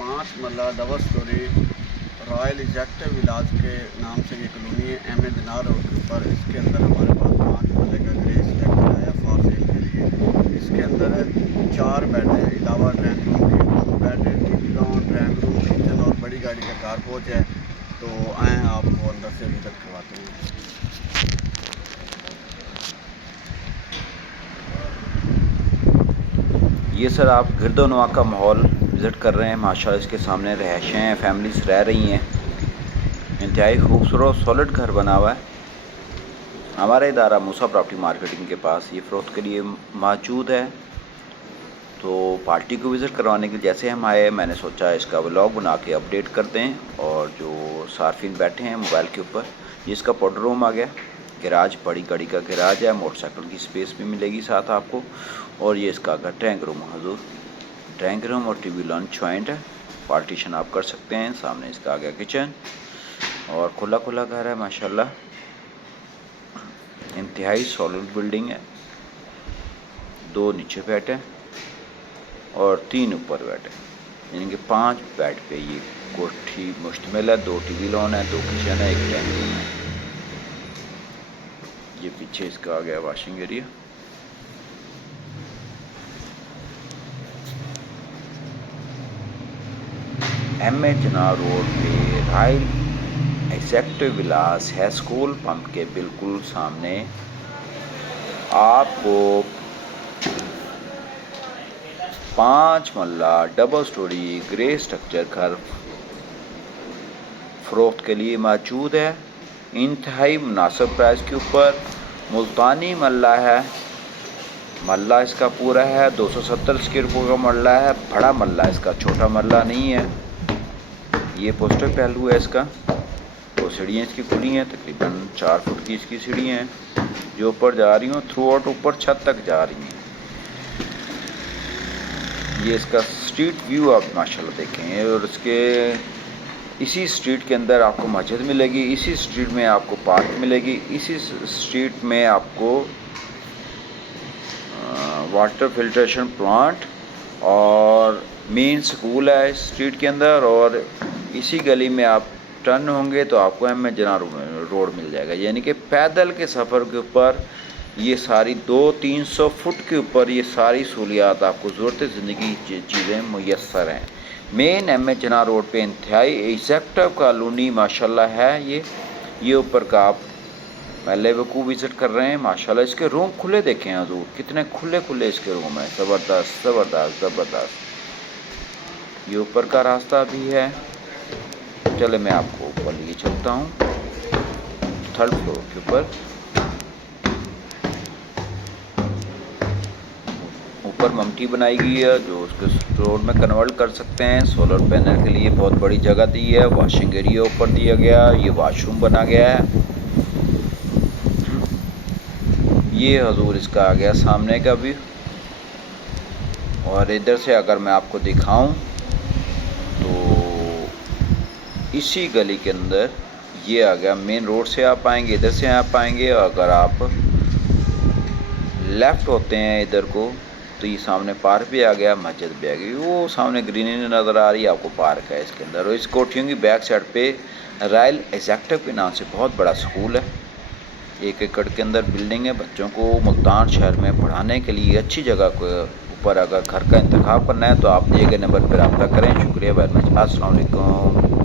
5 मरला double story royal executive villas के नाम से ये कॉलोनी है, एम.ए. दिनार रोड के ऊपर। इसके अंदर हमारे पास 5 मरले का ग्रे स्ट्रक्चर आया फॉर सेल के लिए। इसके अंदर 4 बेड है, अलावा ड्राइंग रूम के 2 बेड है, TV lawn, drawing room, kitchen और बड़ी गाड़ी का कार पोच है। तो आए आपको अंदर से विजिट करवाते हैं। ये सर आप गिरदोनवा का माहौल विज़िट कर रहे हैं। माशाल्लाह इसके सामने रहायशें हैं, फैमिलीज रह रही हैं। इंतहाई खूबसूरत सॉलिड घर बना हुआ है। हमारा इदारा मूसा प्रॉपर्टी मार्केटिंग के पास ये फ़रोख्त के लिए मौजूद है। तो पार्टी को विज़िट करवाने के लिए जैसे हम आए, मैंने सोचा इसका व्लॉग बना के अपडेट कर दें। और जो सार्फिन बैठे हैं मोबाइल के ऊपर, ये इसका पाउडर रूम आ गया, गैराज, बड़ी गाड़ी का गैराज है, मोटरसाइकिल की स्पेस भी मिलेगी साथ आपको। और ये इसका आगे ड्राइंग रूम हजूर, ड्राइंग रूम और टीवी लॉन्च जॉइंट है, पार्टीशन आप कर सकते हैं। सामने इसका आ गया किचन और खुला खुला घर है माशाल्लाह। इंतहाई सॉलिड बिल्डिंग है। 2 नीचे बेड है और 3 ऊपर बेड है, यानी कि 5 बेड पे ये कोठी मुश्तमिल है। 2 टीवी लॉन है, 2 किचन है, 1 ड्राइंग रूम है। ये पीछे इसका आ गया वॉशिंग एरिया। एम.ए. जिनार रोड पे रॉयल एग्जेक्टिव विलास है, स्कूल पंप के बिल्कुल सामने आपको 5 मरला डबल स्टोरी ग्रे स्ट्रक्चर घर फ़रोख्त के लिए मौजूद है। इंतहाई मुनासिब प्राइस के ऊपर मुल्तानी मरला है। मरला इसका पूरा है 270 स्क्वायर फुट का मरला है, बड़ा मरला है इसका, छोटा मरला नहीं है। ये पोस्टर पहलू है इसका। तो सीढ़ियाँ इसकी खुली हैं, तकरीबन 4 फुट की इसकी सीढ़ियाँ हैं जो ऊपर जा रही हैं, थ्रू आउट ऊपर छत तक जा रही हैं। ये इसका स्ट्रीट व्यू आप माशाल्लाह देखें। और इसके इसी स्ट्रीट के अंदर आपको मस्जिद मिलेगी, इसी स्ट्रीट में आपको पार्क मिलेगी, इसी स्ट्रीट में आपको वाटर फिल्ट्रेशन प्लांट और मेन स्कूल है इस स्ट्रीट के अंदर। और इसी गली में आप टर्न होंगे तो आपको एम.ए. जिनार रोड मिल जाएगा, यानी कि पैदल के सफ़र के ऊपर ये सारी 200-300 फुट के ऊपर ये सारी सहूलियात आपको ज़रूरत ज़िंदगी की चीज़ें मुयस्सर हैं। Main MA. जिनार रोड पे इंतहाई एग्जेक्टिव कॉलोनी माशाल्लाह है। ये ऊपर का आप पहले वकू विज़िट कर रहे हैं माशाल्लाह। इसके रूम खुले देखें हजूर, कितने खुले खुले इसके रूम हैं, ज़बरदस्त ज़बरदस्त ज़बरदस्त। ये ऊपर का रास्ता भी है। चले मैं आपको ऊपर लिए चलता हूँ, 3rd फ्लोर के ऊपर ममटी बनाई गई है जो उसके स्टोर में कन्वर्ट कर सकते हैं। सोलर पैनल के लिए बहुत बड़ी जगह दी है। वॉशिंग एरिया ऊपर दिया गया, ये वॉशरूम बना गया है। ये हजूर इसका आ गया सामने का व्यू। और इधर से अगर मैं आपको दिखाऊं तो इसी गली के अंदर ये आ गया, मेन रोड से आप आएंगे, इधर से आप आएंगे। अगर आप लेफ़्ट होते हैं इधर को तो ये सामने पार्क भी आ गया, मस्जिद भी आ गई। वो सामने ग्रीनरी नज़र आ रही है आपको, पार्क है इसके अंदर। और इस कोठियों की बैक साइड पे रॉयल एग्जेक्टिव के नाम से बहुत बड़ा स्कूल है। 1 एकड़ के अंदर बिल्डिंग है। बच्चों को मुल्तान शहर में पढ़ाने के लिए अच्छी जगह के ऊपर अगर घर का इंतखाब करना है तो आप दिए गए नंबर पर रब्ता करें। शुक्रिया वेरी मच। अस्सलाम वालेकुम।